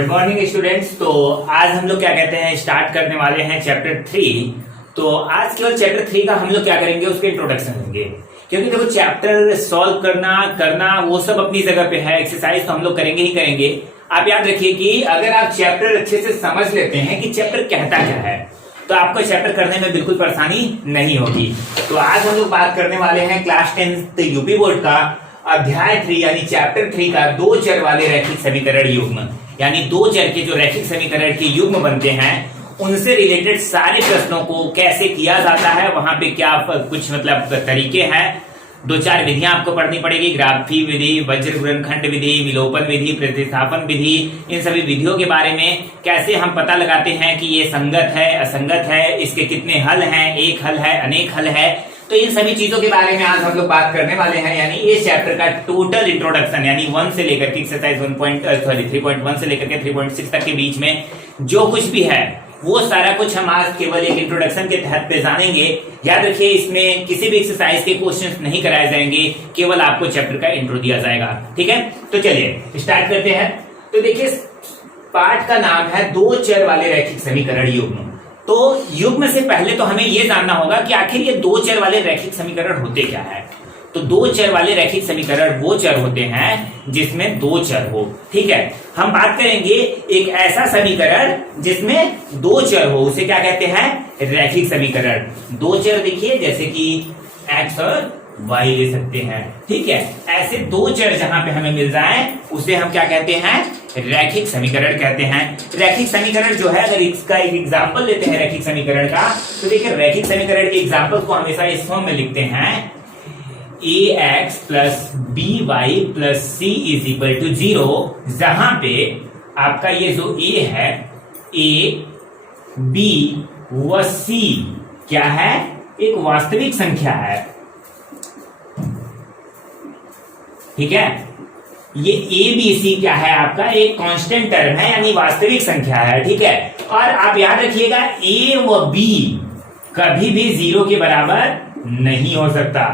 Good morning students. तो आज हम लोग क्या कहते हैं स्टार्ट करने वाले हैं चैप्टर 3। तो आज केवल चैप्टर 3 का हम लोग क्या करेंगे उसके इंट्रोडक्शन लेंगे, क्योंकि देखो चैप्टर सॉल्व करना वो सब अपनी जगह पे है, एक्सरसाइज तो हम लोग करेंगे ही करेंगे। आप याद रखिए कि अगर आप चैप्टर अच्छे से समझ लेते हैं कि चैप्टर कहता क्या है तो आपको चैप्टर करने में बिल्कुल परेशानी नहीं होगी। तो आज हम लोग बात करने वाले हैं क्लास 10 यूपी बोर्ड का अध्याय 3 यानी चैप्टर 3 का दो चर वाले रैखिक समीकरण युग्म, यानी दो चर के जो रैखिक समीकरण के युग्म बनते हैं उनसे रिलेटेड सारे प्रश्नों को कैसे किया जाता है, वहां पे क्या कुछ मतलब तरीके हैं। दो चार विधियां आपको पढ़नी पड़ेगी, ग्राफी विधि, वज्र गुणनखंड विधि, विलोपन विधि, प्रतिस्थापन विधि। इन सभी विधियों के बारे में कैसे हम पता लगाते हैं कि ये संगत है असंगत है, इसके कितने हल हैं, एक हल है अनेक हल है। तो इन सभी चीजों के बारे में आज हम लोग बात करने वाले हैं। यानी इस चैप्टर का टोटल इंट्रोडक्शन यानी 1 से लेकर के एक्सरसाइज 3.1 से लेकर के 3.6 तक के बीच में जो कुछ भी है वो सारा कुछ हम आज केवल एक इंट्रोडक्शन के तहत पे जानेंगे। याद रखिए इसमें किसी भी एक्सरसाइज के क्वेश्चंस नहीं कराए जाएंगे, केवल आपको चैप्टर का इंट्रो दिया जाएगा। ठीक है, तो चलिए स्टार्ट करते हैं। तो देखिए पाठ का नाम है दो चर वाले रैखिक समीकरण युग्म। तो युग्म से पहले तो हमें यह जानना होगा कि आखिर ये दो चर वाले रैखिक समीकरण होते क्या है। तो दो चर वाले रैखिक समीकरण वो चर होते हैं जिसमें दो चर हो। ठीक है, हम बात करेंगे एक ऐसा समीकरण जिसमें दो चर हो, उसे क्या कहते हैं रैखिक समीकरण। दो चर देखिए जैसे कि x और y ले सकते हैं। ठीक है, ऐसे दो चर जहां पे हमें मिल जाए उसे हम क्या कहते हैं रैखिक समीकरण कहते हैं। रैखिक समीकरण जो है, अगर इसका एक एग्जांपल लेते हैं रैखिक समीकरण का, तो देखिए रैखिक समीकरण के एग्जांपल को हमेशा इस फॉर्म में लिखते हैं ax plus by plus c is equal to 0, जहां पे आपका ये जो a है a b व c क्या है, एक वास्तविक संख्या है। ठीक है, ये a b c क्या है आपका एक कांस्टेंट टर्म है यानी वास्तविक संख्या है। ठीक है, और आप याद रखिएगा a व b कभी भी 0 के बराबर नहीं हो सकता।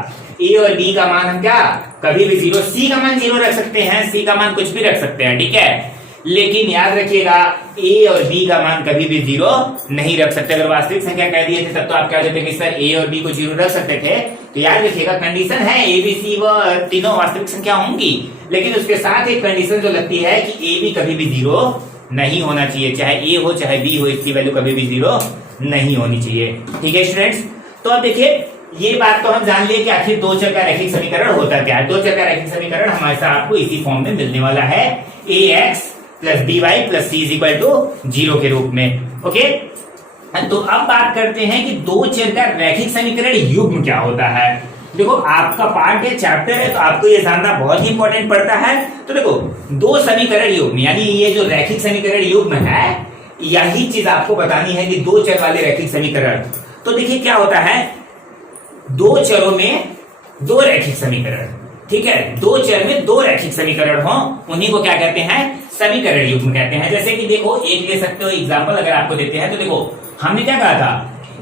ए और बी का मान हम क्या कभी भी 0, सी का मान 0 रख सकते हैं, सी का मान कुछ भी रख सकते हैं। ठीक है, लेकिन याद रखिएगा ए और बी का मान कभी भी 0 नहीं रख सकते। अगर वास्तविक संख्या कह दिए थे तब तो आप क्या कहते कि सर ए और बी को 0 रख सकते थे। तो याद रखिएगा कंडीशन है ए बी सी व तीनों वास्तविक संख्या होंगी, लेकिन उसके साथ एक कंडीशन जो लगती है कि ए बी कभी भी 0 नहीं होना चाहिए, चाहे ए हो चाहे बी हो, इसकी वैल्यू कभी भी 0 नहीं होनी चाहिए। ठीक है स्टूडेंट्स, तो अब देखिए ये बात तो हम जान लिए कि आखिर दो चर का रैखिक समीकरण होता क्या है। दो चर का रैखिक समीकरण हमेशा आपको इसी फॉर्म में मिलने वाला है, ax plus by plus c is equal to 0 के रूप में। ओके, तो अब बात करते हैं कि दो चर का रैखिक समीकरण युग्म क्या होता है। देखो आपका पार्ट है, चैप्टर है, तो आपको ये जानना बहुत ही इंपॉर्टेंट पड़ता है। तो देखो दो समीकरण युग्म यानी ये जो रैखिक समीकरण युग्म है, यही चीज आपको बतानी है कि दो चर वाले रैखिक समीकरण। तो देखिए क्या होता है, दो चरों में दो रैखिक समीकरण। ठीक है, दो चर में दो रैखिक समीकरण हो, उन्हीं को क्या कहते हैं समीकरण युग्म कहते हैं। जैसे कि देखो एक ले सकते हो एग्जांपल अगर आपको देते हैं, तो देखो हमने क्या कहा था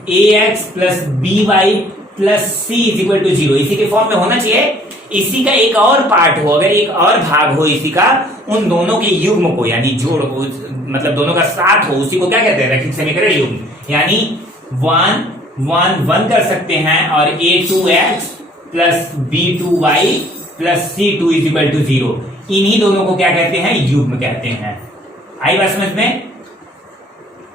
ax plus by plus c is equal to 0, इसी के फॉर्म में होना चाहिए। इसी का एक और पार्ट हो, अगर एक और भाग हो इसी का, उन दोनों के युग्म को यानी जोड़ को, मतलब दोनों का साथ हो, उसी को क्या कहते हैं रैखिक समीकरण युग्म। यानी 1 1 1 कर सकते हैं और a2x plus b2y plus c2 is equal to 0, इन्हीं दोनों को क्या कहते हैं युग्म कहते हैं। आई बात समझ में?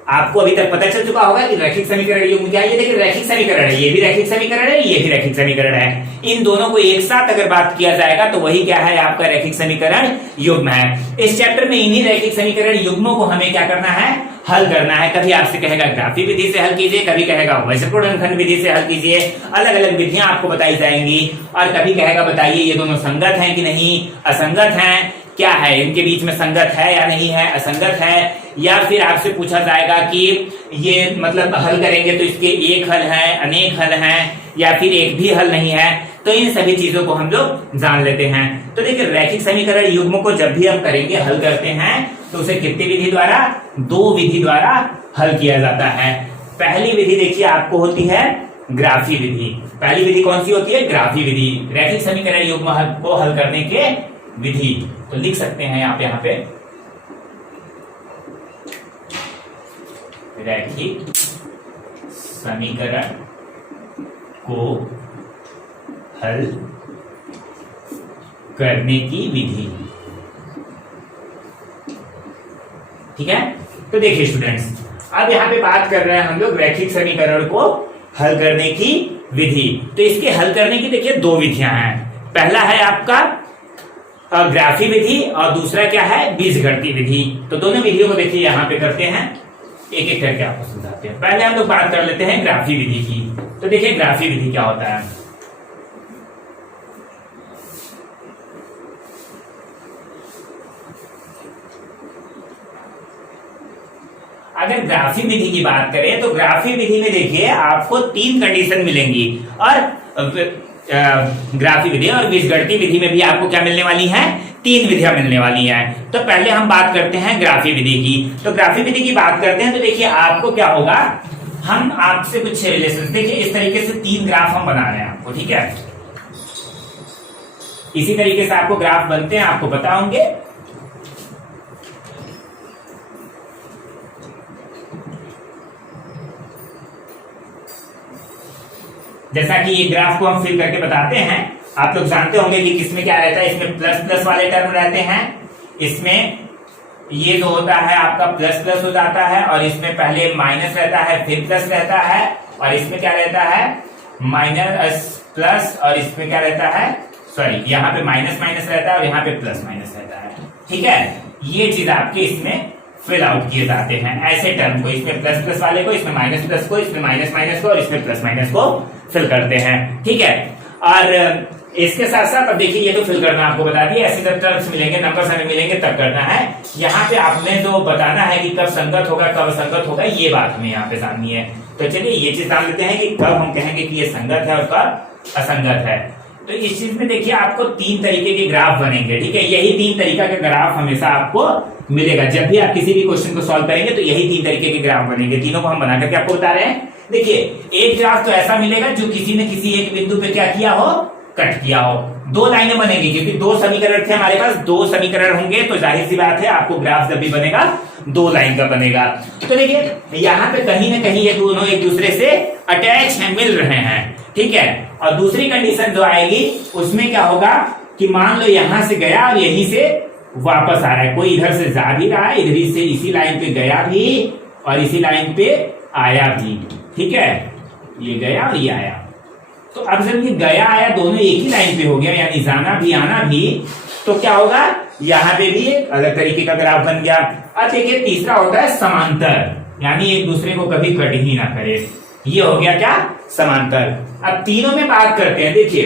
आपको अभी तक पता चल चुका होगा कि रैखिक समीकरण युग्म क्या है। ये देखिए रैखिक समीकरण है, ये भी रैखिक समीकरण है, ये भी रैखिक समीकरण है। इन दोनों को एक साथ अगर बात किया जाएगा तो वही क्या है आपका रैखिक समीकरण युग्म है। इस चैप्टर में इन्हीं रैखिक समीकरण युग्मों को हमें क्या करना है हल करना है। कभी आपसे कहेगा ग्राफी विधि से हल कीजिए, कभी कहेगा वज्र गुणनखंड विधि से हल कीजिए, अलग अलग विधियां आपको बताई जाएंगी। और कभी कहेगा बताइए ये दोनों संगत हैं कि नहीं, असंगत हैं, क्या है इनके बीच में संगत है या नहीं है, असंगत है। या फिर आपसे पूछा जाएगा कि ये मतलब हल करेंगे तो इसके एक हल है अनेक हल हैं या फिर एक भी हल नहीं है। तो इन सभी चीजों को हम लोग जान लेते हैं। तो देखिए रैखिक समीकरण युग्म को जब भी हम करेंगे हल करते हैं तो उसे कितनी विधि द्वारा, दो विधि द्वारा हल किया जाता है। पहली विधि देखिए आपको होती है ग्राफी विधि। पहली विधि कौन सी होती है ग्राफी विधि, रैखिक समीकरण युग्म को हल करने के विधि। तो लिख सकते हैं आप यहाँ पे रैखिक समीकरण को हल करने की विधि। ठीक है, तो देखिए स्टूडेंट्स, अब यहां पे बात कर रहे हैं हम लोग रैखिक समीकरण को हल करने की विधि। तो इसके हल करने की देखिए दो विधियां हैं। पहला है आपका ग्राफी विधि और दूसरा क्या है, बीजगणितीय विधि। तो दोनों विधियों को देखिए यहां पे करते हैं, एक एक करके आपको समझाते हैं। पहले हम लोग बात कर लेते हैं ग्राफी विधि की। तो देखिए ग्राफी विधि क्या होता है। अगर ग्राफी विधि की बात करें तो ग्राफी विधि में देखिए आपको तीन कंडीशन मिलेंगी, और ग्राफी विधि और बीजगणितीय विधि में भी आपको क्या मिलने वाली है, तीन विधियां मिलने वाली हैं। तो पहले हम बात करते हैं ग्राफी विधि की। तो ग्राफी विधि की बात करते हैं तो देखिए आपको क्या होगा, हम आपसे कुछ रिलेशन, देखिए इस तरीके से तीन ग्राफ हम बना रहे हैं आपको। ठीक है, इसी तरीके से आपको ग्राफ बनते हैं, आपको पता होंगे। जैसा कि ये ग्राफ को हम फिल करके बताते हैं, आप लोग जानते होंगे कि किसमें क्या रहता है, इसमें प्लस प्लस वाले टर्म रहते हैं, इसमें ये जो होता है आपका प्लस प्लस हो जाता है, और इसमें पहले माइनस रहता है फिर प्लस रहता है, और इसमें क्या रहता है माइनस प्लस, और इसमें क्या रहता है, सॉरी यहाँ पे माइनस माइनस रहता है और यहाँ पे प्लस माइनस रहता है। ठीक है, ये चीज आपके इसमें फिल आउट किए जाते हैं, ऐसे टर्म को, इसमें प्लस प्लस वाले को, इसमें माइनस प्लस को, इसमें माइनस माइनस को, और इसमें प्लस माइनस को फिल करते हैं। ठीक है, और इसके साथ साथ अब देखिए ये तो फिल करना आपको बता दिया, ऐसे जब टर्म्स मिलेंगे, नंबर्स हमें मिलेंगे तब करना है। यहाँ पे आपने जो बताना है कि कब संगत होगा कब असंगत होगा, ये बात हमें यहाँ पे जाननी है। तो चलिए ये चीज जान लेते हैं कि कब हम कहेंगे कि ये संगत है और कब असंगत है। तो इस चीज में देखिए आपको तीन तरीके के ग्राफ बनेंगे। ठीक है, यही तीन तरीका के ग्राफ हमेशा आपको मिलेगा, जब भी आप किसी भी क्वेश्चन को सॉल्व करेंगे तो यही तीन तरीके के ग्राफ बनेंगे। तीनों को हम बना करके आपको बता रहे हैं। देखिए एक ग्राफ तो ऐसा मिलेगा जो किसी ने किसी एक बिंदु पे क्या किया हो, कट किया हो। दो लाइनें बनेगी, क्योंकि दो समीकरण थे हमारे पास, दो समीकरण होंगे तो जाहिर सी बात है आपको ग्राफ जब भी बनेगा दो लाइन का बनेगा। तो देखिए यहाँ पे कहीं ना कहीं ये दोनों एक दूसरे से अटैच हैं, मिल रहे हैं। ठीक है, और दूसरी कंडीशन जो आएगी उसमें क्या होगा कि मान लो यहां से गया और यहीं से वापस आ रहा है, कोई इधर से जा भी रहा है, इधर से इसी लाइन पे गया भी और इसी लाइन पे आया भी। ठीक है, ये गया और ये आया। तो अब जब ये गया आया दोनों एक ही लाइन पे हो गया, यानी जाना भी आना भी, तो क्या होगा, यहाँ पे भी एक अलग तरीके का ग्राफ बन गया। अब देखिए तीसरा होता है समांतर, यानी एक दूसरे को कभी कट ही ना करे, ये हो गया क्या, समांतर। अब तीनों में बात करते हैं। देखिए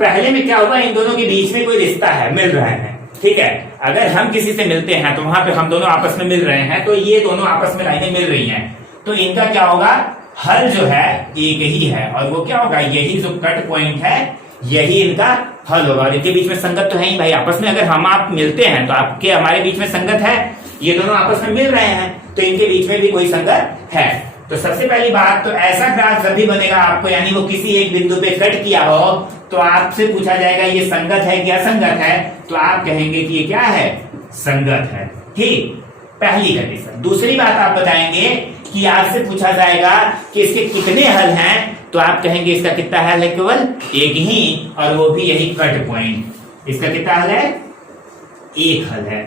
पहले में क्या होगा, इन दोनों के बीच में कोई रिश्ता है, मिल रहे हैं। ठीक है, अगर हम किसी से मिलते हैं तो वहां पे हम दोनों आपस में मिल रहे हैं, तो ये दोनों आपस में लाइनें मिल रही हैं, तो इनका क्या होगा, हल जो है एक ही है, और वो क्या होगा, यही जो कट पॉइंट है यही इनका हल होगा। और इनके बीच में संगत तो है ही भाई, आपस में अगर हम आप मिलते हैं तो आपके हमारे बीच में संगत है, ये दोनों आपस में मिल रहे हैं तो इनके बीच में भी कोई संगत है। तो सबसे पहली बात तो ऐसा ग्राफ जब भी बनेगा आपको, यानी वो किसी एक बिंदु पे कट किया हो, तो आपसे पूछा जाएगा ये संगत है क्या असंगत है, तो आप कहेंगे कि ये क्या है, संगत है। ठीक, पहली कंडीशन। दूसरी बात आप बताएंगे कि आपसे पूछा जाएगा कि इसके कितने हल हैं, तो आप कहेंगे इसका कितना हल है, केवल एक ही, और वो भी यही कट पॉइंट। इसका कितना हल है, एक हल है।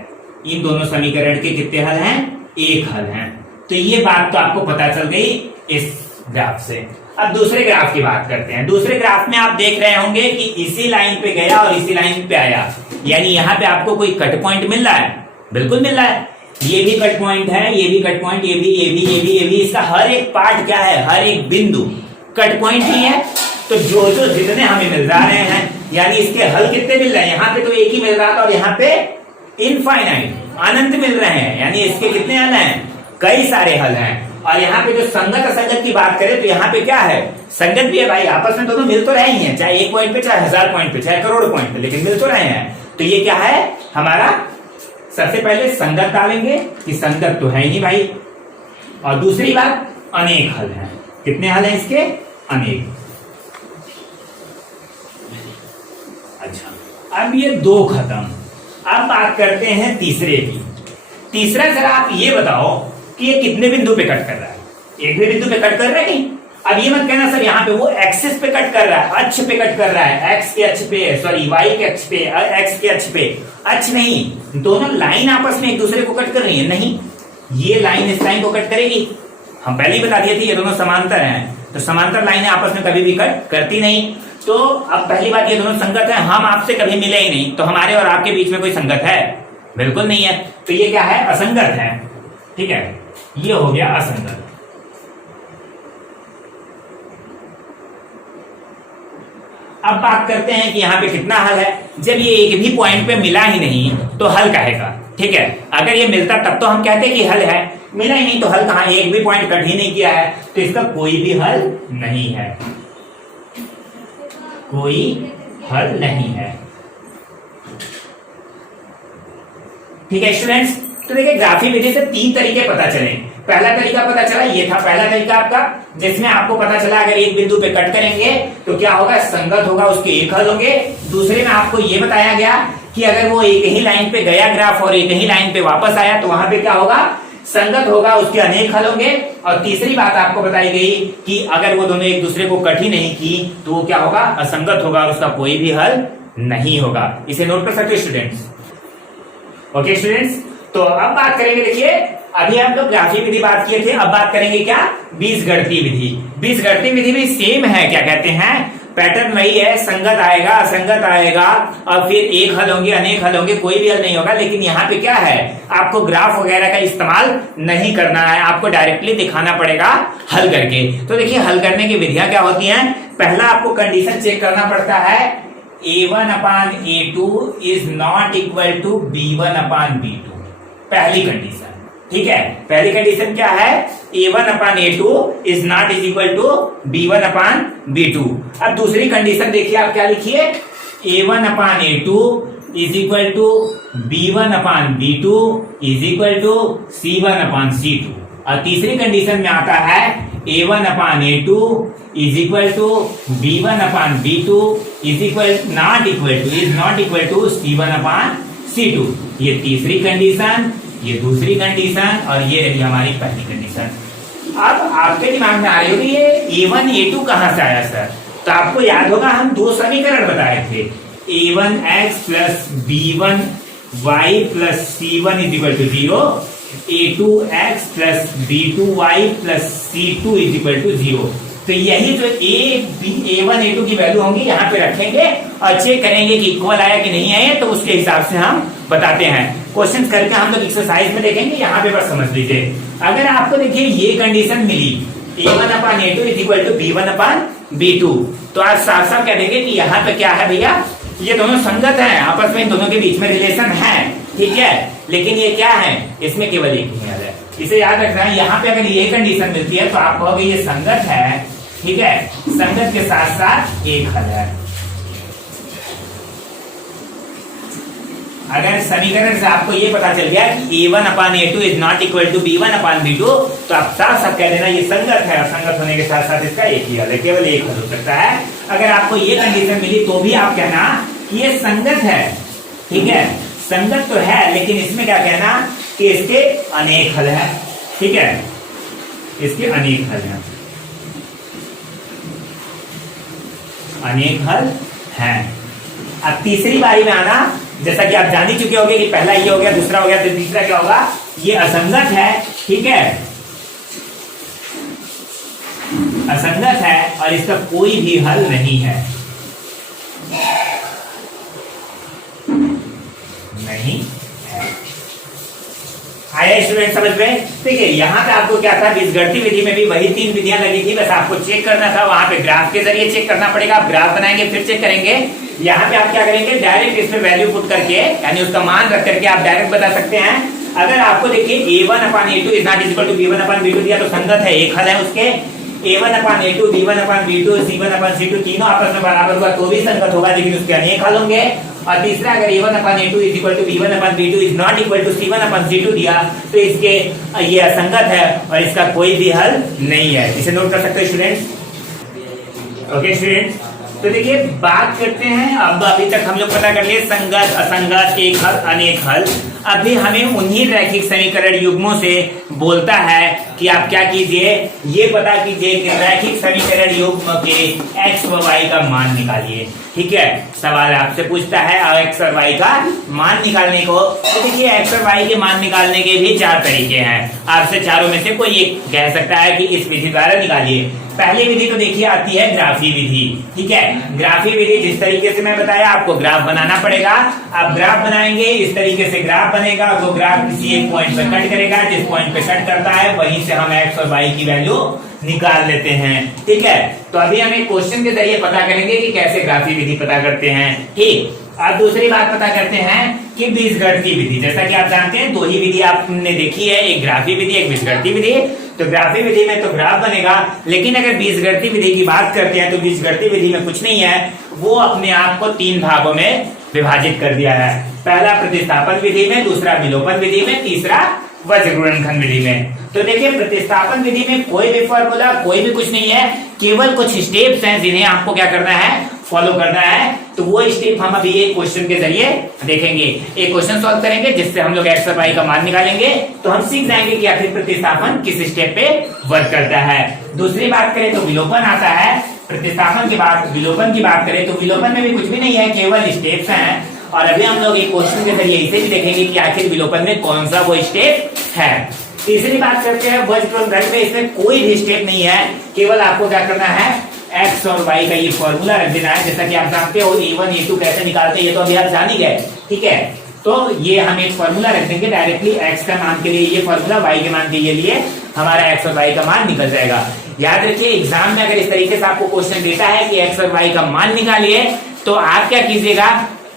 इन दोनों समीकरण के कितने हल हैं, एक हल हैं। तो ये बात तो आपको पता चल गई इस ग्राफ से। अब दूसरे ग्राफ की बात करते हैं। दूसरे ग्राफ में आप देख रहे होंगे कि इसी लाइन पे गया और इसी लाइन पे आया, यानी यहाँ पे आपको कोई कट पॉइंट मिल रहा है, बिल्कुल मिल रहा है। ये भी कट पॉइंट है, ये भी कट पॉइंट, ये भी, ये भी, ये भी, ये भी। इसका हर एक पार्ट क्या है, हर एक बिंदु कट पॉइंट ही है। तो जो जो जितने हमें मिल रहे हैं, यानी इसके हल कितने मिल रहे हैं, यहाँ पे तो एक ही मिल रहा था और यहाँ पे इनफाइनाइट, अनंत मिल रहे हैं, यानी इसके कितने हल हैं, कई सारे हल हैं। और यहाँ पे जो संगत असंगत की बात करें तो यहाँ पे क्या है, संगत भी है भाई, आपस में दोनों मिल तो रहे ही हैं, चाहे एक पॉइंट पे, चाहे 1000 पॉइंट पे, चाहे करोड़ पॉइंट पे, लेकिन मिल तो रहे हैं। तो ये क्या है हमारा, सबसे पहले संगत डालेंगे कि संगत तो है ही नहीं भाई, और दूसरी बात अनेक हल हैं। कितने हल हैं इसके, अनेक। अच्छा, अब ये दो खत्म। अब बात करते हैं तीसरे की। तीसरा जरा आप ये बताओ कि ये कितने बिंदु पे कट कर रहा है। एक भी बिंदु पे कट कर रहा है नहीं। अब ये मत कहना सर यहाँ पे वो एक्सिस पे कट कर रहा है, अक्ष पे कट कर रहा है, एक्स के अक्ष पे, सॉरी वाई के अक्ष पे, एक्स के अक्ष पे। अक्ष नहीं, दोनों लाइन आपस में एक दूसरे को कट कर रही है, नहीं ये लाइन इस लाइन को कट करेगी। हम पहले ही बता दिए थे ये दोनों समांतर हैं, तो समांतर लाइनें आपस में कभी भी कट करती नहीं। तो अब पहली बात ये दोनों संगत है, हम आपसे कभी मिले ही नहीं, तो हमारे और आपके बीच में कोई संगत है? बिल्कुल नहीं है। तो ये क्या है? असंगत है। ठीक है, ये हो गया असंगत। अब बात करते हैं कि यहाँ पे कितना हल है। जब ये एक भी पॉइंट पे मिला ही नहीं तो हल कहेगा। ठीक है, अगर ये मिलता तब तो हम कहते कि हल है, मिला ही नहीं तो हल कहां? एक भी पॉइंट कट ही नहीं किया है, तो इसका कोई भी हल नहीं है, कोई हल नहीं है। ठीक है स्टूडेंट्स, तो देखिए ग्राफी विधि से 3 तरीके पता चले। पहला तरीका पता चला, ये था पहला तरीका आपका, जिसमें आपको पता चला अगर एक बिंदु पे कट करेंगे तो क्या होगा? संगत होगा, उसके एक हल होंगे। दूसरे में आपको ये बताया गया कि अगर वो एक ही लाइन पे गया ग्राफ और एक ही लाइन पे वापस आया तो वहां पे क्या होगा? संगत होगा, उसके अनेक हल होंगे। और तीसरी बात आपको बताई गई कि अगर वो दोनों एक दूसरे को कट ही नहीं की तो वो क्या होगा? असंगत होगा, उसका कोई भी हल नहीं होगा। इसे नोट कर सकते हो स्टूडेंट्स? ओके स्टूडेंट्स, तो अब बात करेंगे, देखिए अभी हम लोग ग्राफी विधि बात किए थे, अब बात करेंगे क्या? बीजगणितीय विधि। बीजगणितीय विधि भी सेम है, क्या कहते हैं? पैटर्न वही है, संगत आएगा, असंगत आएगा और फिर एक हल होंगे, अनेक हल होंगे, कोई भी हल नहीं होगा। लेकिन यहाँ पे क्या है? आपको ग्राफ वगैरह का इस्तेमाल नहीं करना है, आपको डायरेक्टली दिखाना पड़ेगा हल करके। तो देखिए हल करने की विधियां क्या होती हैं? पहला आपको कंडीशन चेक करना पड़ता है, a1/a2 is not equal to b1/b2। पहली कंडीशन, ठीक है, पहली कंडीशन क्या है? a1/a2 is not is equal to b1/b2। अब दूसरी कंडीशन देखिए आप क्या लिखिए, a1/a2 is equal to b1/b2 is equal to c1/c2। और तीसरी कंडीशन में आता है a1/a2 is equal to b1/b2 is not equal to c1/c2। ये तीसरी कंडीशन, ये दूसरी कंडीशन और ये रही हमारी पहली कंडीशन। अब आपके दिमाग में आ रही होगी ये a1 a2 कहां से आया सर? तो आपको याद होगा हम 2 समीकरण बताए थे, a1x plus b1y plus c1 is equal to 0, a2x plus b2y plus c2 is equal to 0। तो यही जो a1 a2 की वैल्यू होंगी यहाँ पे रखेंगे और चेक करेंगे कि इक्वल आया कि नहीं आया, तो उसके हिसाब से हम बताते हैं। क्वेश्चन करके हम लोग एक्सरसाइज में देखेंगे, यहाँ पे बस समझ लीजिए। अगर आपको देखिए ये कंडीशन मिली a1/a2 is equal to b1/b2, तो आप साफ साफ कह देंगे कि यहाँ पे क्या है भैया? ये दोनों संगत हैं, आपस में इन दोनों के बीच में रिलेशन है। ठीक है, लेकिन ये क्या है? इसमें केवल एक ही हल है, इसे याद रखना है। यहाँ पे अगर ये कंडीशन मिलती है तो आप कहोगे ये संगत है। ठीक है, संगत के साथ साथ एक हल है। अगर समीकरण से आपको ये पता चल गया कि a1/a2 is not equal to b1/b2, तो आप साफ साफ कह देना ये संगत है, और संगत होने के साथ साथ इसका एक ही हल है, केवल एक हल हो सकता है। अगर आपको ये कंडीशन मिली तो भी आप कहना कि ये संगत है। ठीक है, संगत तो है, लेकिन इसमें क्या कहना कि इसके अनेक हल हैं। ठीक है, इसके अनेक हल हैं, अनेक हल हैं। अब तीसरी बारी में आना, जैसा कि आप जान ही चुके होंगे कि पहला ये हो गया, दूसरा हो गया, तो तीसरा क्या होगा? ये असंगत है। ठीक है, असंगत है और इसका कोई भी हल नहीं है, नहीं है। आया स्टूडेंट समझ में? ठीक है, यहाँ पे आपको क्या था? बीजगणितीय विधि में भी वही 3 विधियां लगी थी, बस आपको चेक करना था। वहां पे ग्राफ के जरिए चेक करना पड़ेगा, आप ग्राफ बनाएंगे फिर चेक करेंगे। यहाँ पे आप क्या करेंगे? डायरेक्ट इसमें वैल्यू पुट करके, यानी उसका मान रख करके आप डायरेक्ट बता सकते हैं। अगर आपको देखिए a1/a2 is not equal to b1/b2 दिया तो संगत है, एक हल है उसके। a1/a2 b1/b2 c1/c2 तीनों आपस में बराबर हुआ तो भी संगत होगा, लेकिन उसके अनेक हल होंगे। और तीसरा अगर a1/a2 is equal to b1/b2 is not equal to c1/c2 दिया तो इसके ये असंगत है और इसका कोई भी हल नहीं है। इसे नोट कर सकते हो स्टूडेंट्स? ओके स्टूडेंट्स, तो देखिए बात करते हैं, अब अभी तक हम लोग पता कर लिए संगत, असंगत, एक हल, अनेक हल। अभी हमें उन्हीं रैखिक समीकरण युग्मों से बोलता है कि आप क्या कीजिए, ये पता कीजिए कि रैखिक समीकरण युग्म के x व y का मान निकालिए। ठीक है, सवाल आपसे पूछता है और x और y का मान निकालने को। तो देखिए x और y के मान निकालने के भी 4 तरीके हैं, आपसे चारों में से कोई एक कह सकता है कि इस विधि द्वारा निकालिए। पहली विधि तो देखिए आती है ग्राफी विधि। ठीक है, ग्राफी विधि जिस तरीके से मैं बताया, आपको ग्राफ बनाना पड़ेगा। आप ग्राफ बनाएंगे, इस तरीके से ग्राफ बनेगा, वो ग्राफ किसी एक पॉइंट पर कट करेगा, जिस पॉइंट पे कट करता है वहीं से हम x और y की वैल्यू निकाल लेते हैं। ठीक है, तो अभी हम एक क्वेश्चन के जरिए पता करेंगे कि कैसे ग्राफी विधि पता करते हैं। ठीक, अब दूसरी बात पता करते हैं कि बीजगणितीय विधि। जैसा कि आप जानते हैं, दो ही विधि आपने देखी है, एक ग्राफी विधि, एक बीजगणितीय विधि। तो ग्राफी विधि में तो ग्राफ बनेगा, लेकिन अगर बीजगणितीय विधि की बात करते हैं तो बीजगणितीय विधि में कुछ नहीं है, वो अपने आप को 3 भागों में विभाजित कर दिया है। पहला प्रतिस्थापन विधि में, दूसरा विलोपन विधि में, तीसरा वज्र गुणनखंड विधि में। तो देखिए प्रतिस्थापन विधि में कोई भी फॉर्मूला, कोई भी कुछ नहीं है, केवल कुछ स्टेप्स हैं जिन्हें आपको क्या करना है, फॉलो करना है। तो वो स्टेप हम अभी एक क्वेश्चन के जरिए देखेंगे, एक क्वेश्चन सॉल्व करेंगे जिससे हम लोग x और y का मान निकालेंगे। तो हम सीख जाएंगे कि आखिर प्रतिस्थापन किस स्टेप पे वर्क करता है। दूसरी बात करें तो विलोपन आता है। प्रतिस्थापन के बाद विलोपन की बात करें तो विलोपन में भी कुछ भी नहीं है, केवल स्टेप्स हैं। और अभी हम लोग एक क्वेश्चन के जरिए इसे भी देखेंगे कि आखिर विलोपन में कौन सा वो स्टेप है। तीसरी बात करते हैं वज्र गुणनखंड में, इसमें कोई भी स्टेप नहीं है, केवल आपको क्या करना है, x और y का ये फॉर्मूला रख देना है। जैसा कि आप जानते हो a1 a2 कैसे निकालते हैं, ये तो अभी आप जान ही गए। ठीक है, तो ये हम एक फॉर्मूला रख देंगे डायरेक्टली, x का मान के लिए ये फॉर्मूला, y के मान के लिए हमारा x और y का मान निकल जाएगा। याद रखिए, एग्जाम में अगर इस तरीके से आपको क्वेश्चन देता है कि x और y का मान निकालिए, तो आप क्या कीजिएगा,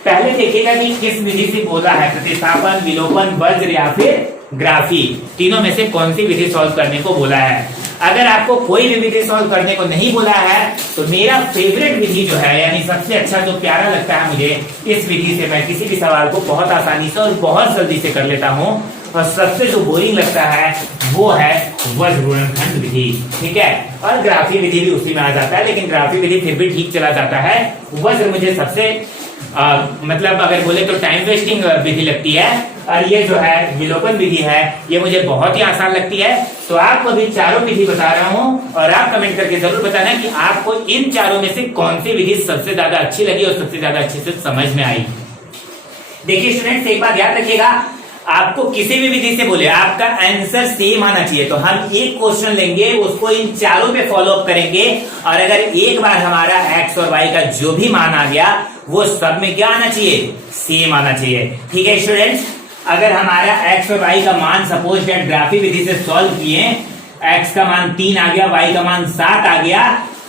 पहले देखिएगा कि किस विधि से बोला है, प्रतिस्थापन, विलोपन, वज्र या फिर ग्राफी, तीनों में से कौन सी विधि सॉल्व करने को बोला है। अगर आपको कोई भी विधि सॉल्व करने को नहीं बोला है तो मेरा फेवरेट विधि जो है, यानी सबसे अच्छा जो प्यारा लगता है मुझे, इस विधि से मैं किसी भी सवाल को बहुत आसानी से और बहुत जल्दी से कर लेता हूँ। और सबसे जो बोरिंग लगता है वो है वज्र गुणनखंड विधि। ठीक है, और ग्राफी विधि भी उसी में आ जाता है, लेकिन ग्राफी विधि फिर भी ठीक चला जाता है। वज्र मुझे सबसे मतलब अगर बोले तो टाइम वेस्टिंग विधि लगती है, और ये जो है विलोपन विधि है, ये मुझे बहुत ही आसान लगती है। तो आपको अभी चारों विधि बता रहा हूँ और आप कमेंट करके जरूर बताना कि आपको इन चारों में से कौन सी विधि सबसे ज्यादा अच्छी लगी और सबसे ज्यादा अच्छे से समझ में आई। देखिए स्टूडेंट्स, एक बात याद रखिएगा, आपको किसी भी विधि से बोले आपका आंसर सेम आना चाहिए। तो हम एक क्वेश्चन लेंगे, उसको इन चारों पे फॉलो अप करेंगे, और अगर एक बार हमारा x और y का जो भी मान आ गया वो सब में क्या आना चाहिए, सेम आना चाहिए। ठीक है स्टूडेंट्स, अगर हमारा x और y का मान सपोज दैट ग्राफी विधि से सॉल्व किए, x का मान 3 आ गया, y का मान 7 आ गया,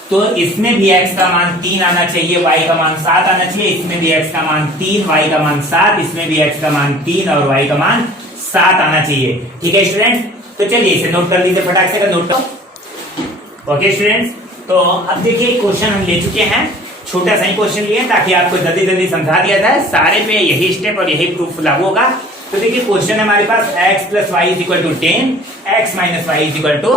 तो इसमें भी x का मान 3 आना चाहिए, y का मान 7 आना चाहिए, इसमें भी x का मान 3, y का मान 7, इसमें भी x का मान 3 और y का मान 7 आना चाहिए। ठीक है स्टूडेंट्स, तो चलिए इसे नोट कर लीजिए, फटाक से नोट करो। ओके स्टूडेंट्स, तो अब देखिए क्वेश्चन हम ले चुके हैं, छोटा सा ही क्वेश्चन लिए ताकि आपको जल्दी जल्दी समझा दिया जाए, सारे पे यही स्टेप और यही प्रूफ लागू होगा। तो देखिए क्वेश्चन है हमारे पास x plus y is equal to 10, x minus y is equal to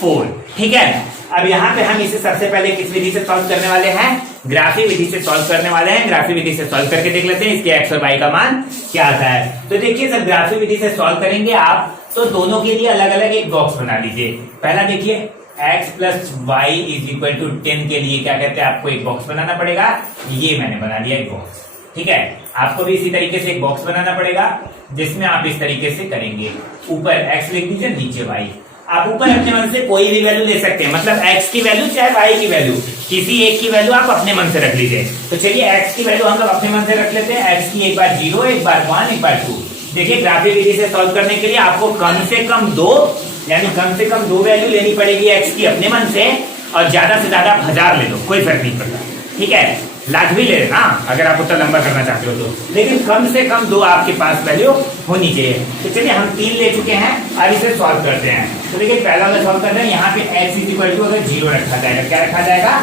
4। ठीक है, अब यहाँ पे हम इसे सबसे पहले किस विधि से सॉल्व करने वाले हैं, ग्राफी विधि से सॉल्व करने वाले हैं। ग्राफी विधि से सॉल्व करके देख लेते हैं इसके x और y का मान क्या आता है। तो देखिए जब ग्राफी विधि से सॉल्व करेंगे आप, तो दोनों के लिए अलग अलग एक बॉक्स बना लीजिए। पहला देखिए x plus y is equal to 10 के लिए क्या कहते हैं, आपको एक बॉक्स बनाना पड़ेगा। ये मैंने बना लिया एक बॉक्स। ठीक है, आपको भी इसी तरीके से एक बॉक्स बनाना पड़ेगा, जिसमें आप इस तरीके से करेंगे, ऊपर x लिख दीजिए, नीचे y। आप ऊपर अपने मन से कोई भी वैल्यू ले सकते हैं, मतलब x की वैल्यू चाहे y की वैल्यू, किसी एक की वैल्यू आप अपने मन से रख लीजिए। तो चलिए x की वैल्यू हम लोग अपने मन से रख लेते हैं, x की एक बार 0, एक बार 1, एक बार 2। देखिए ग्राफी विधि से सॉल्व करने के लिए आपको कम से कम 2, यानी कम से कम 2 वैल्यू लेनी पड़ेगी x की अपने मन से, और ज्यादा से ज्यादा 1000 ले लो, कोई फर्क नहीं पड़ता। ठीक है, लाख भी ले लेना अगर आप उतना लंबा करना चाहते हो तो, लेकिन कम से कम 2 आपके पास वैल्यू होनी चाहिए। तो चलिए हम 3 ले चुके हैं, अब इसे सॉल्व करते हैं। तो देखिए पहला वाला सॉल्व कर रहे हैं, यहाँ पे x इज इक्वल टू अगर 0 रखा जाएगा, क्या रखा जाएगा,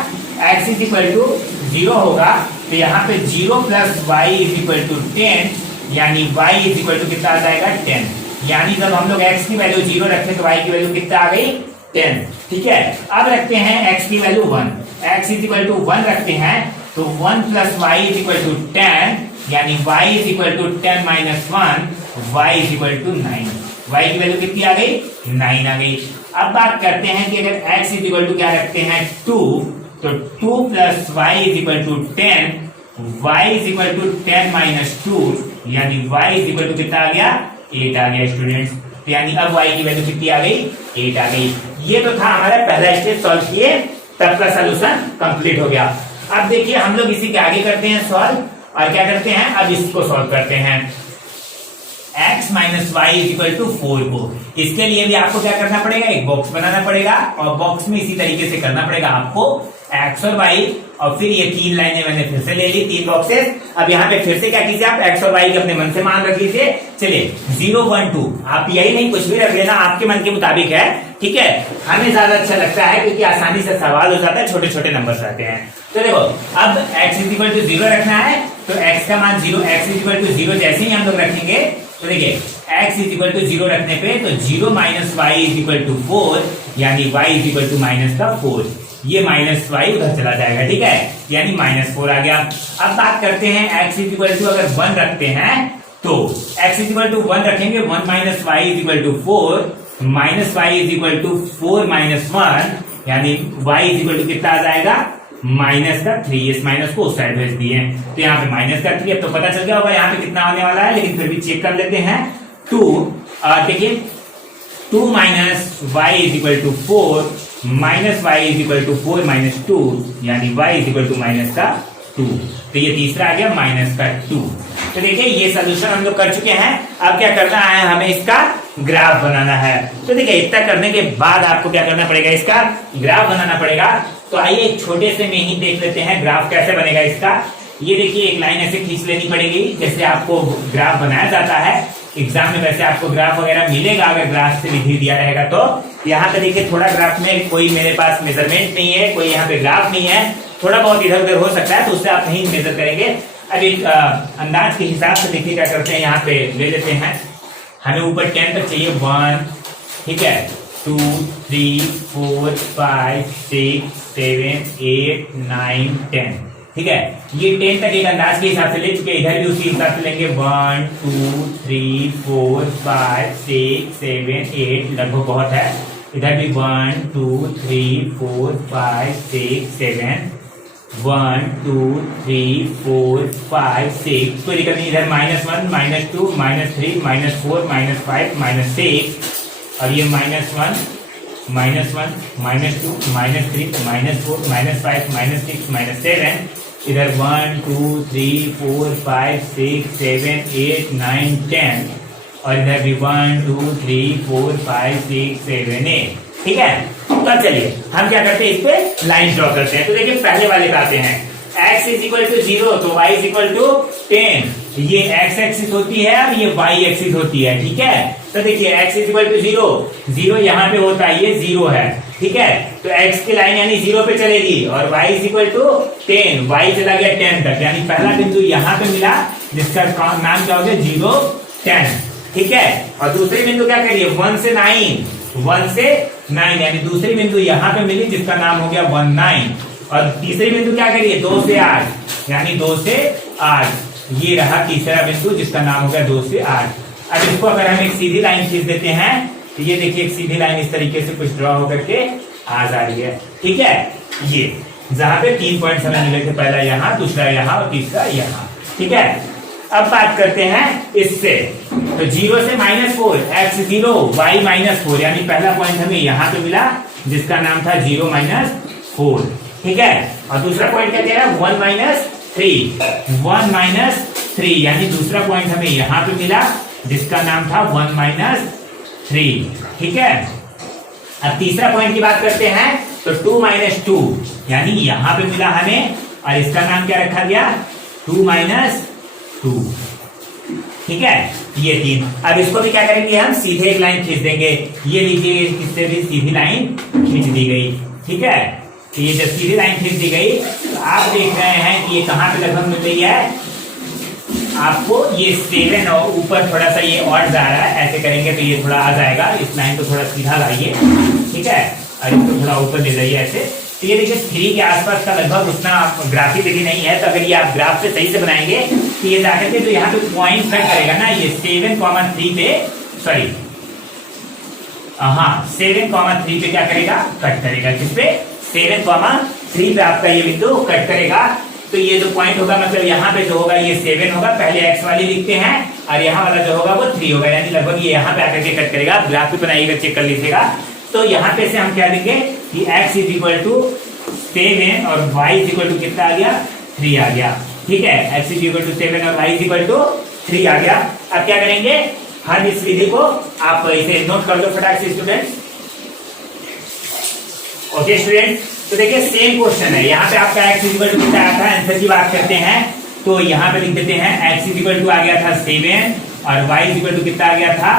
x इज इक्वल टू 0 होगा, तो यहाँ पे 0 plus y is equal to 10, यानी y इज इक्वल टू कितना आ जाएगा, 10। यानी जब हम लोग x की वैल्यू 0 रखें तो y की वैल्यू कितना आ गई, 10। ठीक है, अब रखते हैं x की value 1, x is equal to 1 रखते हैं, तो 1 plus y is equal to 10, यानी y is equal to 10 minus 1, y is equal to 9। y की वैल्यू कितनी आ गई? 9 आ गई। अब बात करते हैं कि अगर x इज इक्वल टू क्या रखते हैं 2, तो 2 plus y is equal to 10, y is equal to 10 minus 2, यानी y इज इक्वल टू कितना आ गया? 8 आ गया स्टूडेंट्स। तो यानी अब y की वैल्यू कितनी आ गई? 8 आ गई। ये तो था हमारा पहला स्टेप, सॉल्व किए तब का सोल्यूशन कंप्लीट हो गया। अब देखिए हम लोग इसी के आगे करते हैं सॉल्व, और क्या करते हैं अब इसको सॉल्व करते हैं x minus y is equal to 4 को। इसके लिए भी आपको क्या करना पड़ेगा? एक बॉक्स बनाना पड़ेगा, और बॉक्स में इसी तरीके से करना पड़ेगा आपको x और y, और फिर ये 3 लाइनें मैंने फिर से ले ली, 3 बॉक्सेस। अब यहाँ पे फिर से क्या कीजिए आप x और y के अपने मन से मान रख लीजिए। चलिए 0 1 2 आप यही नहीं कुछ भी रख लेना, आपके मन के मुताबिक है, ठीक है। हमें ज्यादा अच्छा लगता है क्योंकि आसानी से सवाल हो जाता है, छोटे छोटे नंबर रहते हैं। तो देखो अब x इज इक्वल टू 0 रखना है, तो x का मान 0, x इज इक्वल टू 0 जैसे ही हम लोग रखेंगे तो देखिए x इज इक्वल टू 0 रखने पे तो 0 minus y is equal to 4, यानी y is equal to minus का 4, ये माइनस वाई उधर चला जाएगा, ठीक है, यानी -4 आ गया। अब बात करते हैं x इज इक्वल टू अगर 1 रखते हैं तो x इज इक्वल टू 1 रखेंगे, 1 minus y is equal to 4, minus y is equal to 4 minus 1, यानी y इज इक्वल टू कितना आ जाएगा? माइनस का 3। इस माइनस को उस साइड भेज दिए, तो यहाँ पे माइनस का 3। अब तो पता चल गया होगा यहाँ पे कितना आने वाला है, लेकिन फिर भी चेक कर लेते हैं। 2 देखिए 2 minus y is equal to 4, minus y is equal to 4 minus 2, यानी y is equal to minus का 2। तो ये तीसरा आ गया माइनस का 2। तो देखिए ये सोल्यूशन हम लोग कर चुके हैं। अब क्या करना है, हमें इसका ग्राफ बनाना है। तो देखिए इतना करने के बाद आपको क्या करना पड़ेगा, इसका ग्राफ बनाना पड़ेगा। तो आइए एक छोटे से में ही देख लेते हैं ग्राफ कैसे बनेगा इसका। ये देखिए एक लाइन ऐसे खींच लेनी पड़ेगी जैसे आपको ग्राफ बनाया जाता है एग्जाम में, वैसे आपको ग्राफ वगैरह मिलेगा अगर ग्राफ से विधि दिया रहेगा तो। यहाँ पे देखिए थोड़ा ग्राफ में कोई मेरे पास मेजरमेंट नहीं है, कोई यहाँ पे ग्राफ नहीं है, थोड़ा बहुत इधर उधर हो सकता है, तो उससे आप नहीं मेजर करेंगे। अब एक अंदाज के हिसाब से देखिए क्या करते हैं, यहाँ पे ले लेते हैं, हमें ऊपर 10 तक चाहिए, 1, ठीक है, 2 3 4 5 6 7 8 9 10, ठीक है। ये 10 तक एक अंदाज के हिसाब से ले चुके, इधर भी उसी हिसाब से लेंगे, 1 2 3 4 5 6 7 8, लगभग बहुत है। इधर भी 1 2 3 4 5 6 7, 1 2 3 4 5 6, कोई दिक्कत नहीं। इधर -1 -2 -3 -4 -5 -6, और ये -1 -1 -2 -3 -4 -5 -6 -7, इधर 1 2 3 4 5 6 7 8 9 10, और इधर भी 1 2 3 4 5 6 7 8, ठीक है। तो चलिए हम क्या करते हैं, इस पे लाइन ड्रॉ करते हैं। तो देखिए पहले वाले पे आते हैं, x इज इक्वल टू 0 तो y इज इक्वल टू 10, ये x एक्सिस होती है और ये y एक्सिस होती है, ठीक है। तो देखिए x इज इक्वल टू 0, 0 यहाँ पे होता है, ये 0 है, ठीक है, तो x की लाइन यानी 0 पे चलेगी, और y is equal to 10, y चला गया 10 तक, यानी पहला बिंदु यहाँ पे मिला जिसका नाम क्या हो गया 0 10, ठीक है। और दूसरी बिंदु क्या करिए 1 से 9, यानी दूसरी बिंदु यहाँ पे मिली जिसका नाम हो गया 1 9, और तीसरी बिंदु क्या करिए 2 से 8, यानी 2 से 8, ये रहा तीसरा बिंदु जिसका नाम हो गया 2 से 8। अब इसको अगर हम एक सीधी लाइन खींच देते हैं तो ये देखिए एक सीधी लाइन इस तरीके से कुछ ड्रॉ होकर के आ जा रही है, ठीक है। ये जहां पे 3 पॉइंट्स हमें मिले थे, पहला यहाँ, दूसरा यहाँ और तीसरा यहाँ, ठीक है। अब बात करते हैं इससे, तो 0 से -4, x 0 y -4, यानी पहला पॉइंट हमें यहाँ पे मिला जिसका नाम था 0 -4, ठीक है। और दूसरा पॉइंट क्या दे रहा है 1 -3, यानी दूसरा पॉइंट हमें यहाँ पे मिला जिसका नाम था 1 -3, ठीक है। अब तीसरा पॉइंट की बात करते हैं तो 2 -2, यानी यहाँ पे मिला हमें, और इसका नाम क्या रखा गया 2 -2, ठीक है। ये 3। अब इसको भी क्या करेंगे हम, सीधे एक लाइन खींच देंगे, ये लीजिए इससे भी सीधी लाइन खींच दी गई, ठीक है। तो ये जब सीधी लाइन खींच दी गई तो आप देख रहे हैं कि ये कहाँ पे लगभग मिल रही है आपको, ये 7 और ऊपर थोड़ा सा ये और जा रहा है, ऐसे करेंगे तो ये थोड़ा आ जाएगा। इस लाइन को थोड़ा सीधा लाइए, ठीक है, और इसको थोड़ा ऊपर ले जाइए ऐसे, तो ये देखिए 3 के आसपास का लगभग उतना ग्राफिक विधि नहीं है, तो अगर ये आप ग्राफ पे सही से बनाएंगे तो ये जाकर के जो यहाँ पे पॉइंट कट करेगा ना, ये 7,3 पे, सॉरी हाँ 7,3 पे क्या करेगा, कट करेगा। किस पे, 7,3 पे आपका ये बिंदु कट करेगा। तो ये जो पॉइंट होगा मतलब यहाँ पे जो होगा ये 7 होगा, पहले x वाली लिखते हैं, और यहाँ वाला जो होगा वो 3 होगा, यानी लगभग ये यहाँ पे आकर के कट करेगा। ग्राफ पे बनाइएगा, चेक कर लीजिएगा। तो यहाँ पे से हम क्या देंगे कि x इज इक्वल टू 7 और y इज इक्वल टू कितना आ गया, 3 आ गया। ठीक है, x इज इक्वल टू 7 और y इज इक्वल टू 3 आ गया। अब क्या करेंगे, हम इस विधि को आप इसे नोट कर दो फटाक से स्टूडेंट्स। ओके स्टूडेंट, तो देखिए सेम क्वेश्चन है, यहाँ पे आपका x इज इक्वल टू कितना आया था, आंसर की बात करते हैं तो यहाँ पे लिख देते हैं x इज इक्वल टू आ गया था 7 और y इज इक्वल टू कितना आ गया था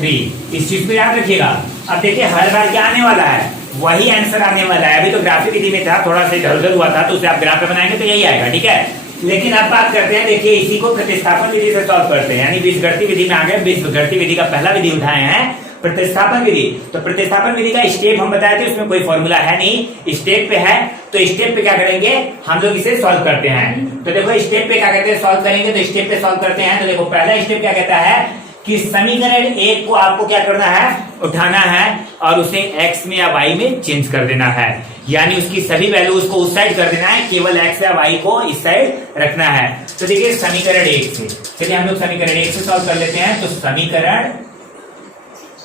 3। इस चीज को याद रखिएगा। अब देखिए हर बार क्या आने वाला है, वही आंसर आने वाला है। अभी तो ग्राफिक विधि में था, थोड़ा सा इधर उधर हुआ था, तो उसे आप ग्राफ पे बनाएंगे तो यही आएगा। ठीक है, लेकिन अब बात करते हैं, देखिए इसी को प्रतिस्थापन विधि से सॉल्व करते हैं, यानी बीजगणितीय विधि में आ गए। बीजगणितीय विधि का पहला विधि उठाए हैं प्रतिस्थापन विधि। तो प्रतिस्थापन विधि का स्टेप हम बताए थे, उसमें कोई फॉर्मूला है नहीं, स्टेप पे है। तो स्टेप पे क्या करेंगे, हम लोग इसे सॉल्व करते हैं। तो देखो स्टेप पे क्या कहते हैं, सॉल्व करेंगे तो स्टेप पे सॉल्व करते हैं। तो देखो पहला स्टेप क्या कहता है कि समीकरण 1 को आपको क्या करना है, उठाना है और उसे x में या y में चेंज कर देना है, यानी उसकी सभी वैल्यूज को उस साइड कर देना है, केवल x या y को इस साइड रखना है। तो देखिए समीकरण 1 से, चलिए हम लोग समीकरण 1 से सॉल्व कर लेते हैं। तो समीकरण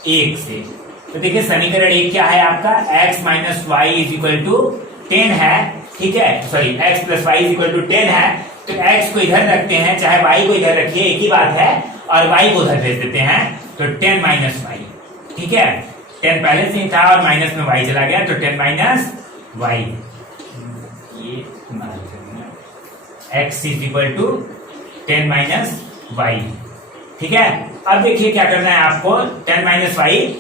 1 से, तो देखिए समीकरण 1 क्या है आपका, x minus y is equal to 10 है। ठीक है, sorry x plus y is equal to 10 है। तो x को इधर रखते हैं, चाहे y को इधर रखिए, एक ही बात है, और y को उधर भेज देते हैं। तो 10 माइनस वाई, ठीक है, 10 पहले से ही था और माइनस में y चला गया, तो 10 माइनस वाई, ये x is equal to 10 minus y. ठीक है, अब देखिए क्या करना है आपको, 10 माइनस वाई,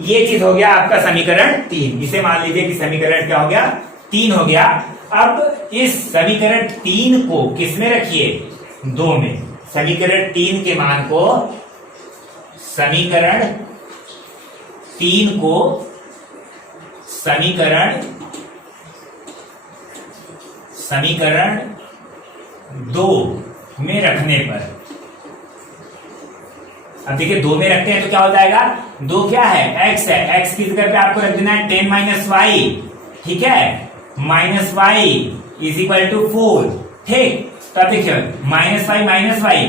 ये चीज हो गया आपका समीकरण 3। इसे मान लीजिए कि समीकरण क्या हो गया, 3 हो गया। अब इस समीकरण 3 को किस में रखिए, 2 में। समीकरण 3 के मान को, समीकरण 3 को समीकरण 2 में रखने पर, अब देखिए 2 में रखते हैं तो क्या हो जाएगा, 2 क्या है, x है, x की जगह पे आपको रख देना है 10 माइनस वाई। ठीक है, minus y is equal to 4। ठीक, तो अब देखिए माइनस वाई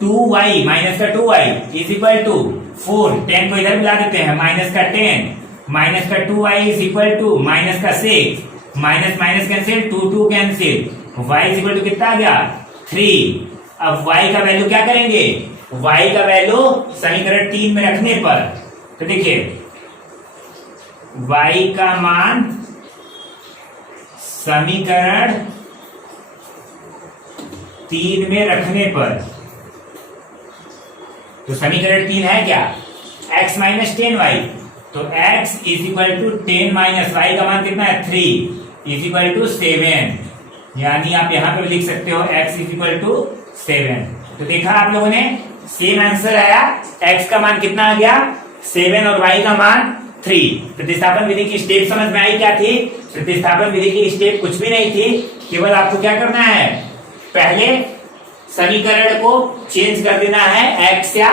2y माइनस का 2y इज इक्वल टू 4। 10 को इधर मिला देते हैं, माइनस का 10 माइनस का 2y is equal to minus का 6, minus minus cancel, 2 cancel, y is equal to कितना आ गया, 3। अब y का वैल्यू क्या करेंगे, y का वैल्यू समीकरण 3 में रखने पर, तो देखिए y का मान समीकरण 3 में रखने पर, तो समीकरण 3 है क्या, x माइनस 10y, तो x is equal to 10 minus y का मान कितना है, 3 इज इक्वल टू 7, यानी आप यहां पर लिख सकते हो x इज इक्वल टू 7। तो देखा आप लोगों ने, सेम आंसर आया, x का मान कितना आ गया 7 और y का मान 3। प्रतिस्थापन विधि की स्टेप समझ में आई क्या थी, प्रतिस्थापन विधि की स्टेप कुछ भी नहीं थी, केवल आपको क्या करना है, पहले समीकरण को चेंज कर देना है x या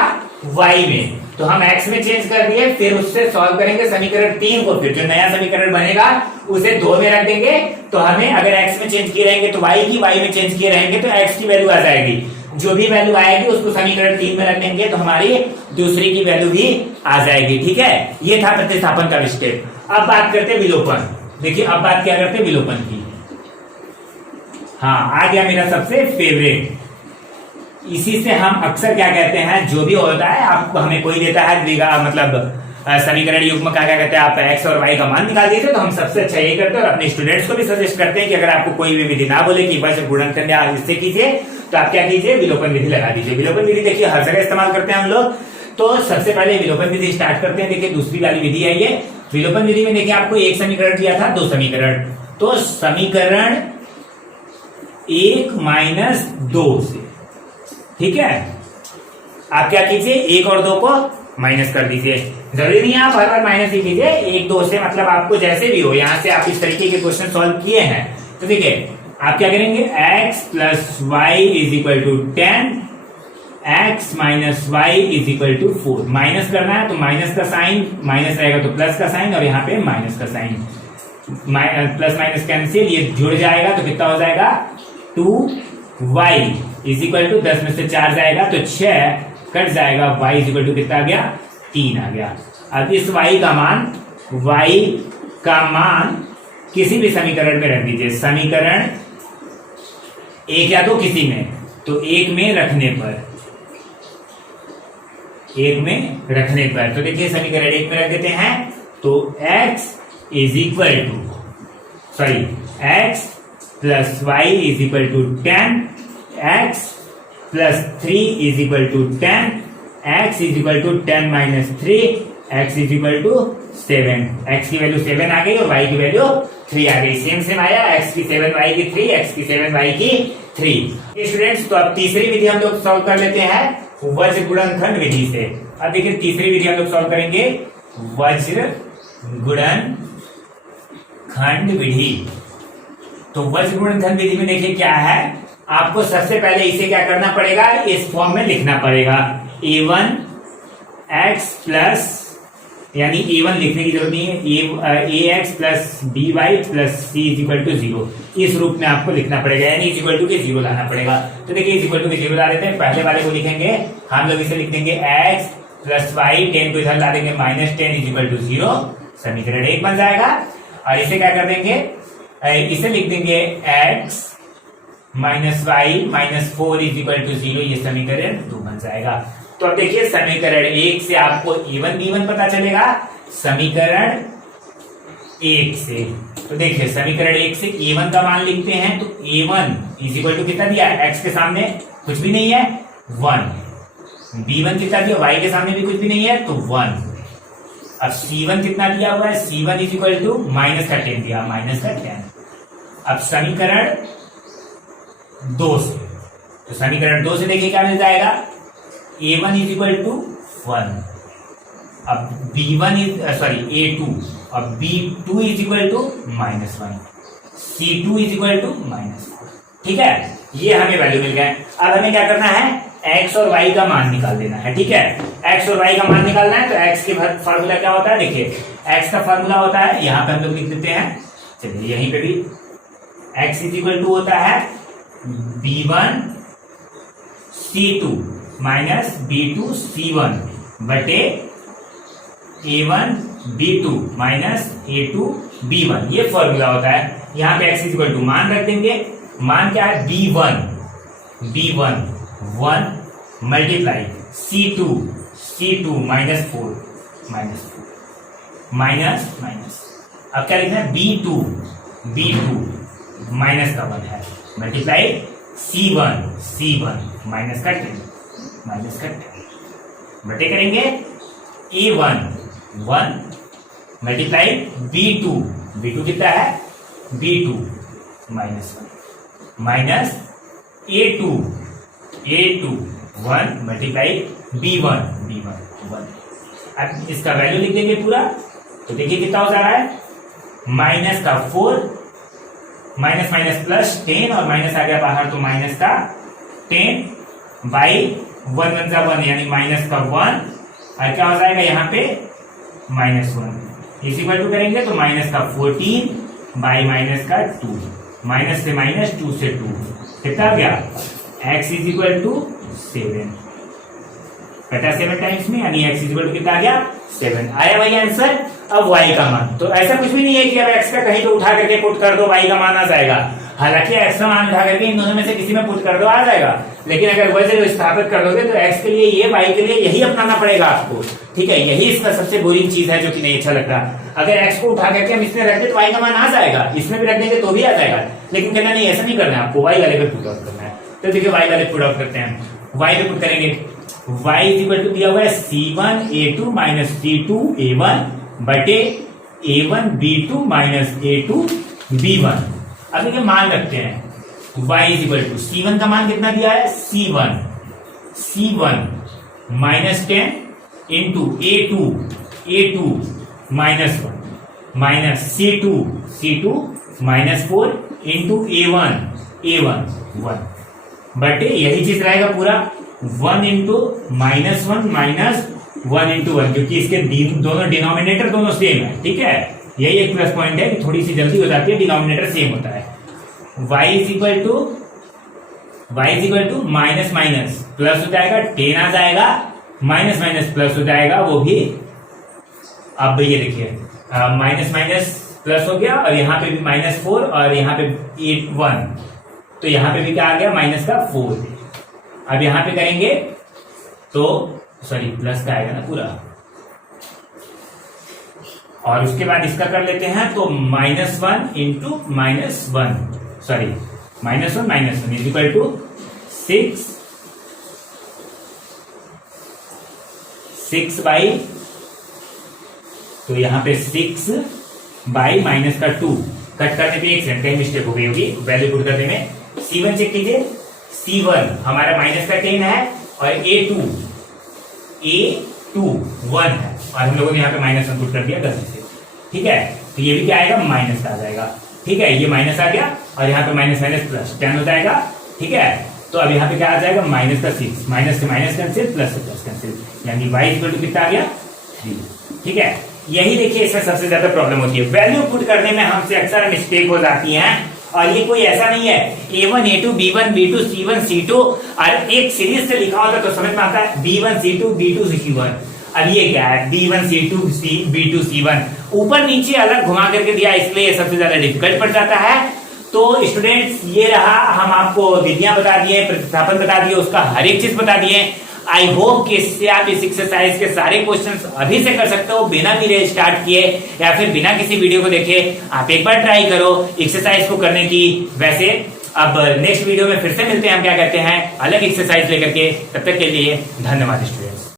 y में। तो हम x में चेंज कर दिए, फिर उससे सॉल्व करेंगे समीकरण 3 को, फिर जो नया समीकरण बनेगा उसे 2 में रख देंगे। तो हमें अगर x में चेंज किए रहेंगे तो y की, y में चेंज किए रहेंगे तो x की वैल्यू आ जाएगी। जो भी वैल्यू आएगी उसको समीकरण 3 में रख देंगे तो हमारी दूसरी की वैल्यू भी आ जाएगी। ठीक है, ये था प्रतिस्थापन का स्टेप। अब बात करते हैं विलोपन। देखिए अब बात क्या करते हैं, विलोपन की। हाँ, आ गया मेरा सबसे फेवरेट। इसी से हम अक्सर क्या कहते हैं, जो भी होता है आपको, हमें कोई देता है मतलब समीकरण युग्म का क्या कहते हैं, आप x और y का मान निकाल दीजिए, तो हम सबसे अच्छा ये करते हैं और अपने स्टूडेंट्स को भी सजेस्ट करते हैं कि अगर आपको कोई भी विधि ना बोले कि बस गुणनखंड आप इससे कीजिए, तो आप क्या कीजिए, विलोपन विधि लगा दीजिए। विलोपन विधि देखिए हर जगह इस्तेमाल करते हैं हम लोग। तो सबसे पहले विलोपन विधि स्टार्ट करते हैं। देखिए दूसरी वाली विधि है ये। विलोपन विधि में देखिए आपको एक समीकरण दिया था, 2 समीकरण, तो समीकरण 1 माइनस 2 से, ठीक है, आप क्या कीजिए 1 और 2 को माइनस कर दीजिए। जरूरी नहीं है आप हर बार माइनस ही कीजिए, एक दो से मतलब आपको जैसे भी हो, यहां से आप इस तरीके के क्वेश्चन सॉल्व किए हैं तो देखिए आप क्या करेंगे, x plus y is equal to 10, x minus y is equal to 4। Minus करना है तो माइनस का साइन, माइनस रहेगा तो प्लस का साइन, और यहाँ पे माइनस का साइन, प्लस माइनस कैंसिल, ये जुड़ जाएगा तो कितना हो जाएगा 2y इज इक्वल टू 10 में से 4 जाएगा तो 6 कट जाएगा, y इज इक्वल टू कितना आ गया 3 आ गया। अब इस y का मान किसी भी समीकरण में रख दीजिए, समीकरण एक या तो किसी में, तो एक में रखने पर तो देखिए समीकरण एक में रख देते हैं तो x is equal to x plus y is equal to 10, x plus 3 is equal to 10, x is equal to 10 minus 3, x is equal to 7। x की वैल्यू 7 आ गई और y की वैल्यू 3 आ गई, सेम आया, x की 7 y की 3, x की 7 y की 3। स्टूडेंट्स तो अब तीसरी विधि हम लोग सॉल्व कर लेते हैं वज्र गुणनखंड विधि से। अब देखिए तीसरी विधि हम लोग सॉल्व करेंगे वज्र गुणनखंड विधि। तो वज्र गुणनखंड विधि में देखिए क्या है, आपको सबसे पहले इसे क्या करना पड़ेगा, इस फॉर्म में लिखना पड़ेगा a1 x प्लस, यानी a1 लिखने की जरूरत नहीं है, ax plus by plus c is equal to 0, इस रूप में आपको लिखना पड़ेगा, यानी इज इक्वल टू के 0 लाना पड़ेगा। तो देखिए इज इक्वल टू के 0 ला देते हैं, पहले वाले को लिखेंगे हम लोग, इसे लिख देंगे x प्लस वाई, 10 को इधर ला देंगे माइनस 10 इज इक्वल टू 0, समीकरण 1 बन जाएगा। और इसे क्या कर देंगे, इसे लिख देंगे x minus y minus 4 is equal to 0, ये समीकरण 2 बन जाएगा। तो अब देखिए समीकरण 1 से आपको a1 b1 पता चलेगा, समीकरण 1 से, तो देखिए समीकरण 1 से a1 का मान लिखते हैं तो a1 इज इक्वल टू कितना दिया है, x के सामने कुछ भी नहीं है 1, b1 कितना दिया, y के सामने भी कुछ भी नहीं है तो 1। अब c1 कितना दिया हुआ है, c1 is equal to minus का 10 दिया, माइनस का 10। अब समीकरण 2 से, तो समीकरण 2 से देखिए क्या मिल जाएगा, a1 इज इक्वल टू 1, अब b1 इज a2, अब b2 is equal to minus 1, c2 is equal to minus 4। ठीक है, ये हमें वैल्यू मिल गए। अब हमें क्या करना है, x और y का मान निकाल देना है। ठीक है, x और y का मान निकालना है तो x के फार्मूला क्या होता है, देखिए x का फार्मूला होता है, यहां पे हम लोग लिख देते हैं, चलिए यहीं पे भी x इज इक्वल टू होता है b1 c2 minus b2 c1 बटे a1 b2 minus a2 b1, ये फॉर्मूला होता है। यहां पे x इज इक्वल टू मान रख देंगे, मान क्या है b1 1 multiply c2 minus 4 minus, अब क्या लिखना है b2 माइनस का 1 है, मल्टीप्लाई c1 माइनस का 10 बटे करेंगे a1 1 मल्टीप्लाई b2 कितना है b2 minus 1 minus a2 1 multiply b1 1। अब इसका वैल्यू लिख देंगे पूरा, तो देखिए कितना हो जा रहा है, माइनस का 4 माइनस माइनस प्लस 10 और माइनस आ गया बाहर तो माइनस का 10 बाई 1 यानी माइनस का 1, और क्या हो जाएगा यहाँ पे -1 इस इक्वल टू करेंगे तो माइनस का 14 बाई माइनस का 2, माइनस से माइनस 2 से 2 कितना आ गया, x इज इक्वल टू 7 बटा 7 टाइम्स में, यानी x इज इक्वल टू कितना आ गया 7। आया वही आंसर। अब y का मान, तो ऐसा कुछ भी नहीं है कि अब x का कहीं तो उठा करके पुट कर दो y का मान आ जाएगा, हालांकि x का मान उठा करके इन दोनों में से किसी में पुट कर दो आ जाएगा, लेकिन अगर वजह स्थापित कर दोगे तो x के लिए ये, y के लिए यही अपनाना पड़ेगा आपको। ठीक है, यही इसका सबसे बोरिंग चीज है जो कि नहीं अच्छा लगता। अगर x को उठा करके हम इसमें रख दे तो y का मान आ जाएगा, इसमें भी रख देंगे तो भी आ जाएगा, लेकिन कहना नहीं, ऐसा नहीं करना है आपको, y वाले पे पुट आउट करना है। तो देखिए y वाले पुट आउट करते हैं, y पे पुट करेंगे, y इज इक्वल टू दिया हुआ है c1 a2 minus c2 a1 बटे a1 b2 minus a2 b1। अब देखिए मान रखते हैं, y is equal to c1 का मान कितना दिया है, c1 minus 10 into a2 A2 minus 1 minus C2 minus 4 into A1 1 बटे यही चीज रहेगा पूरा 1 इंटू माइनस 1 माइनस 1 इंटू 1, क्योंकि इसके दोनों डिनोमिनेटर दोनों सेम है, ठीक है। यही एक प्लस पॉइंट है कि थोड़ी सी जल्दी हो जाती है, डिनोमिनेटर सेम होता है। y is equal to minus minus plus हो जाएगा, 10 आ जाएगा, माइनस माइनस प्लस हो जाएगा, वो भी अब ये देखिए माइनस माइनस प्लस हो गया, और यहाँ पे भी -4 और यहाँ पे 1, तो यहाँ पे भी क्या आ गया माइनस का 4। अब यहाँ पे करेंगे तो सॉरी प्लस का आएगा ना पूरा, और उसके बाद इसका कर लेते हैं तो -1 into -1 sorry -1 is equal to 6 by, तो यहाँ पे 6 बाई माइनस का 2, कट करने पे 1 सेकंड कहीं मिस्टेक हो गई होगी वैल्यू पुट करने में। C1 चेक कीजिए, C1 हमारा माइनस का 10 है और A2 1 है, और हम लोगों ने यहाँ पे -1 पुट कर दिया गलती से, ठीक है। तो ये भी क्या आएगा माइनस का आ जाएगा, ठीक है, ये माइनस आ गया और यहाँ पे माइनस माइनस प्लस 10 हो जाएगा, ठीक है। तो अब यहाँ पे क्या आ जाएगा माइनस का 6, माइनस से माइनस कैंसिल, प्लस से प्लस कैंसिल, यानी y इक्वल टू कितना आ गया 3, ठीक है। यही देखिए इसमें सबसे ज्यादा प्रॉब्लम होती है, वैल्यू पुट करने में हमसे अक्सर मिस्टेक हो जाती है, और ये कोई ऐसा नहीं है A1 A2 B1 B2 C1 C2 और एक सीरीज से लिखा होता तो समझ में आता है B1 C2 B2 C1। अब ये क्या है B1 C2 B2 C1, ऊपर नीचे अलग घुमा करके दिया, इसलिए सबसे ज्यादा डिफिकल्ट पड़ जाता है। तो स्टूडेंट्स ये रहा, हम आपको विधियां बता दिए, प्रतिस्थापन बता दिए, उसका हर एक चीज बता दिए। आई होप कि इससे आप इस एक्सरसाइज के सारे क्वेश्चंस अभी से कर सकते हो, बिना मेरे स्टार्ट किए या फिर बिना किसी वीडियो को देखे। आप एक बार ट्राई करो एक्सरसाइज को करने की। वैसे अब नेक्स्ट वीडियो में फिर से मिलते हैं, हम क्या कहते हैं अलग एक्सरसाइज लेकर के, तब तक के लिए धन्यवाद स्टूडेंट्स।